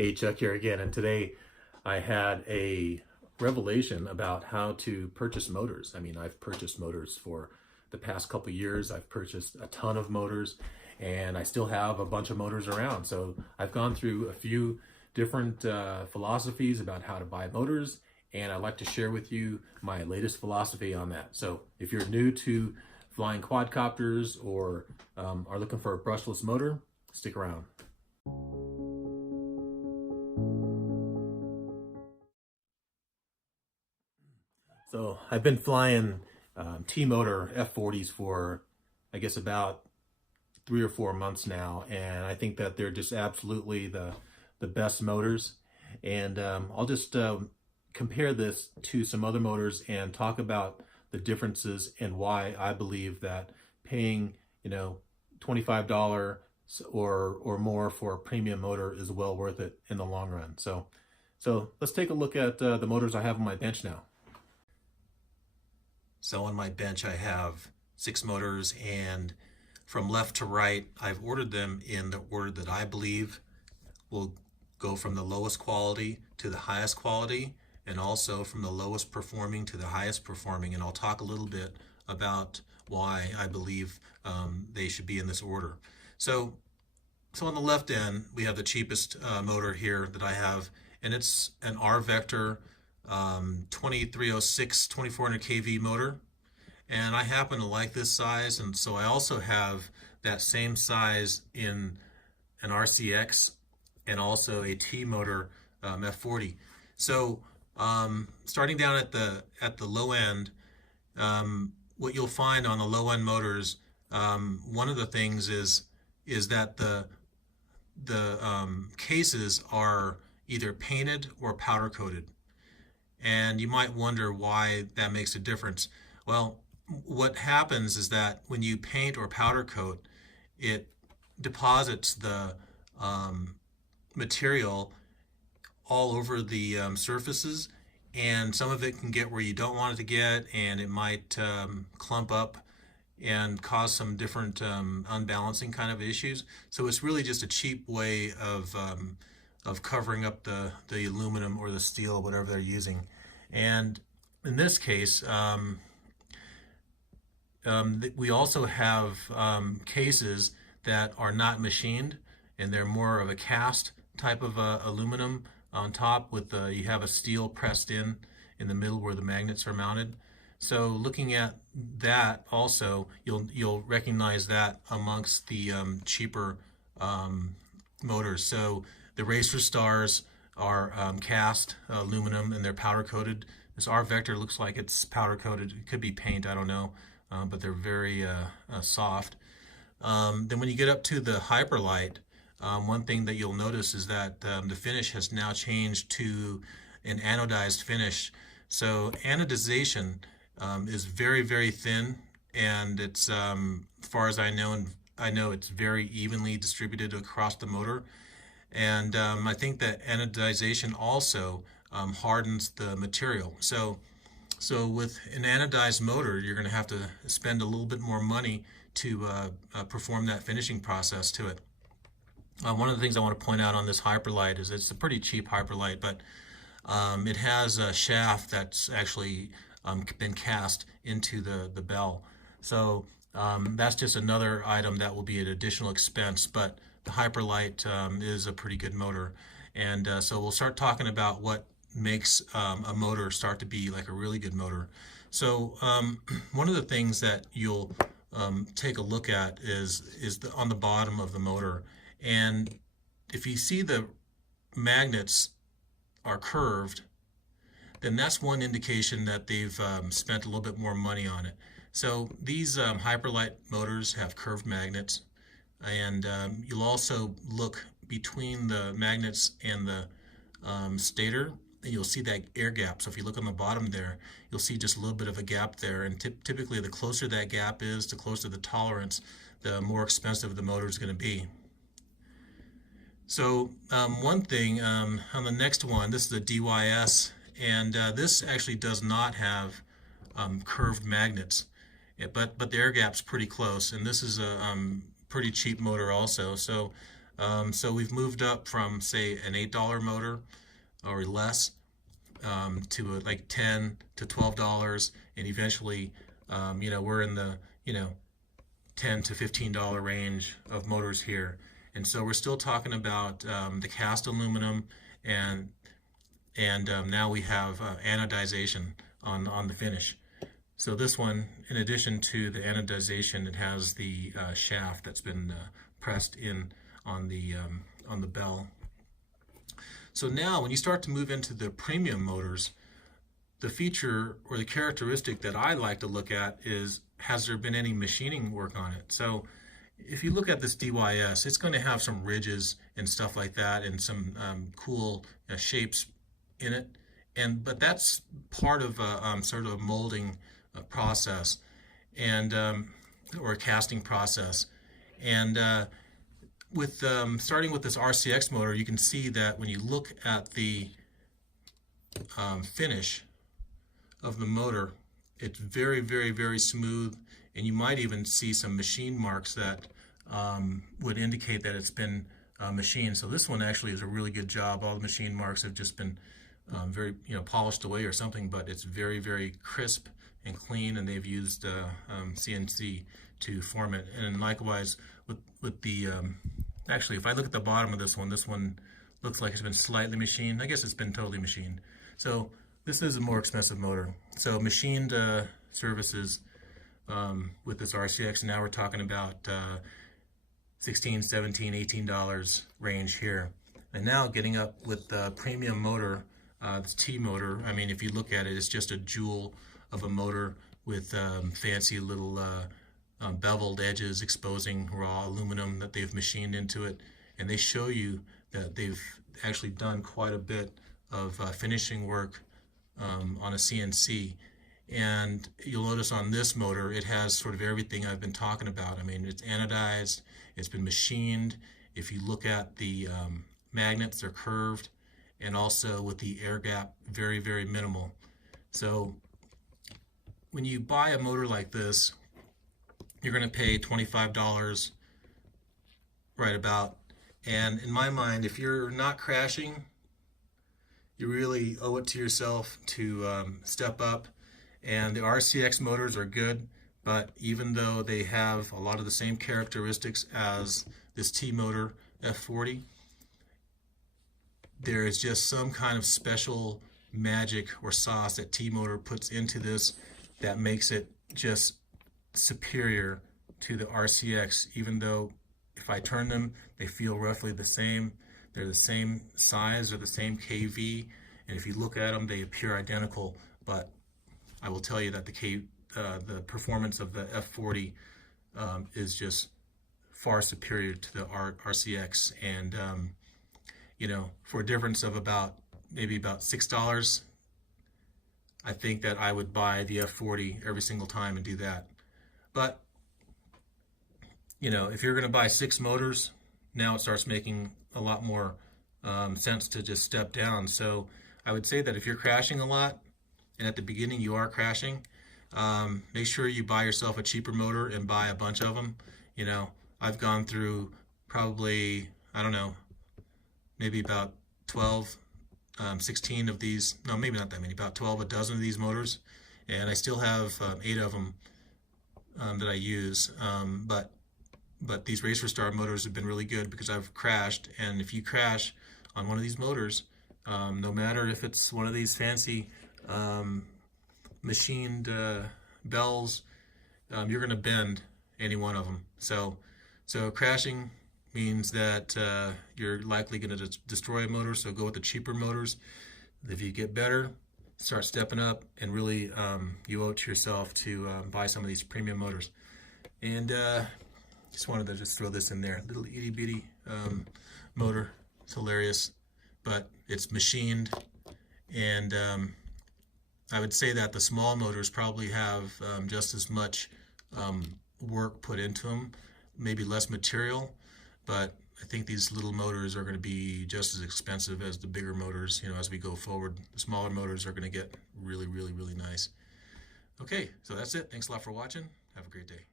Hey, Chuck here again, and today I had a revelation about how to purchase motors. I mean, I've purchased motors for the past couple years. I've purchased a ton of motors, and I still have a bunch of motors around. So I've gone through a few different philosophies about how to buy motors, and I'd like to share with you my latest philosophy on that. So if you're new to flying quadcopters or are looking for a brushless motor, stick around. So I've been flying T-Motor F40s for, I guess, about 3 or 4 months now, and I think that they're just absolutely the best motors. And I'll just compare this to some other motors and talk about the differences and why I believe that paying, $25 or more for a premium motor is well worth it in the long run. So let's take a look at the motors I have on my bench now. So on my bench I have 6 motors, and from left to right I've ordered them in the order that I believe will go from the lowest quality to the highest quality, and also from the lowest performing to the highest performing, and I'll talk a little bit about why I believe they should be in this order. So on the left end we have the cheapest motor here that I have, and it's an R-Vector 2306 2400 kV motor, and I happen to like this size, and so I also have that same size in an RCX and also a T motor F40. So starting down at the low end, what you'll find on the low end motors, one of the things is that the cases are either painted or powder coated. And you might wonder why that makes a difference. Well, what happens is that when you paint or powder coat, it deposits the material all over the surfaces, and some of it can get where you don't want it to get, and it might clump up and cause some different unbalancing kind of issues. So it's really just a cheap way of covering up the aluminum or the steel, whatever they're using. And in this case, we also have cases that are not machined, and they're more of a cast type of aluminum on top with you have a steel pressed in the middle where the magnets are mounted. So looking at that also, you'll recognize that amongst the cheaper motors. So the Racer Stars are cast aluminum, and they're powder coated. This R-Vector looks like it's powder coated. It could be paint, I don't know, but they're very soft. Then when you get up to the Hyperlite, one thing that you'll notice is that the finish has now changed to an anodized finish. So anodization is very, very thin, and it's, as far as I know it's very evenly distributed across the motor. And I think that anodization also hardens the material. So with an anodized motor, you're going to have to spend a little bit more money to perform that finishing process to it. One of the things I want to point out on this Hyperlite is it's a pretty cheap Hyperlite, but it has a shaft that's actually been cast into the bell. So that's just another item that will be an additional expense, but the Hyperlite is a pretty good motor. And so we'll start talking about what makes a motor start to be like a really good motor. So one of the things that you'll take a look at is on the bottom of the motor. And if you see the magnets are curved, then that's one indication that they've spent a little bit more money on it. So these Hyperlite motors have curved magnets, and you'll also look between the magnets and the stator, and you'll see that air gap. So if you look on the bottom there, you'll see just a little bit of a gap there, and typically the closer that gap is, the closer the tolerance, the more expensive the motor is going to be. So one thing on the next one, this is a DYS, and this actually does not have curved magnets, but the air gap's pretty close, and this is a pretty cheap motor also. So So we've moved up from, say, an $8 motor or less to like $10 to $12, and eventually, we're in the $10 to $15 range of motors here. And so we're still talking about the cast aluminum, and now we have anodization on the finish. So this one, in addition to the anodization, it has the shaft that's been pressed in on the bell. So now when you start to move into the premium motors, the feature or the characteristic that I like to look at is, has there been any machining work on it? So if you look at this DYS, it's going to have some ridges and stuff like that, and some cool shapes in it. But that's part of a sort of a molding process, and or a casting process. And with starting with this RCX motor, you can see that when you look at the finish of the motor, it's very, very, very smooth, and you might even see some machine marks that would indicate that it's been machined. So this one actually is a really good job. All the machine marks have just been very, polished away or something, but it's very, very crisp and clean, and they've used CNC to form it. And likewise with the actually, if I look at the bottom of this one looks like it's been slightly machined. I guess it's been totally machined. So this is a more expensive motor. So machined services with this RCX, now we're talking about $16, $17, $18 range here. And now getting up with the premium motor, this T motor, I mean, if you look at it, it's just a jewel of a motor with fancy little beveled edges exposing raw aluminum that they've machined into it. And they show you that they've actually done quite a bit of finishing work on a CNC. And you'll notice on this motor, it has sort of everything I've been talking about. I mean, it's anodized, it's been machined. If you look at the magnets, they're curved, and also with the air gap, very, very minimal. So when you buy a motor like this, you're going to pay $25 right about. And in my mind, if you're not crashing, you really owe it to yourself to step up. And the RCX motors are good, but even though they have a lot of the same characteristics as this T motor F40, there is just some kind of special magic or sauce that T motor puts into this that makes it just superior to the RCX. Even though if I turn them, they feel roughly the same. They're the same size or the same KV, and if you look at them, they appear identical. But I will tell you that the performance of the F40 is just far superior to the RCX, and for a difference of maybe about $6, I think that I would buy the F40 every single time and do that. But if you're going to buy 6 motors, now it starts making a lot more sense to just step down. So I would say that if you're crashing a lot, and at the beginning you are crashing, make sure you buy yourself a cheaper motor and buy a bunch of them. I've gone through probably, I don't know, maybe about 12, 16 of these, no, maybe not that many, about 12, a dozen of these motors, and I still have 8 of them that I use. But these Racer Star motors have been really good because I've crashed, and if you crash on one of these motors, no matter if it's one of these fancy machined bells, you're going to bend any one of them. So crashing means that you're likely going to destroy a motor, so go with the cheaper motors. If you get better, start stepping up, and really you owe it to yourself to buy some of these premium motors. And just wanted to just throw this in there. Little itty bitty motor. It's hilarious, but it's machined, and I would say that the small motors probably have just as much work put into them, maybe less material, but I think these little motors are going to be just as expensive as the bigger motors. As we go forward, the smaller motors are going to get really, really, really nice. Okay, so that's it. Thanks a lot for watching. Have a great day.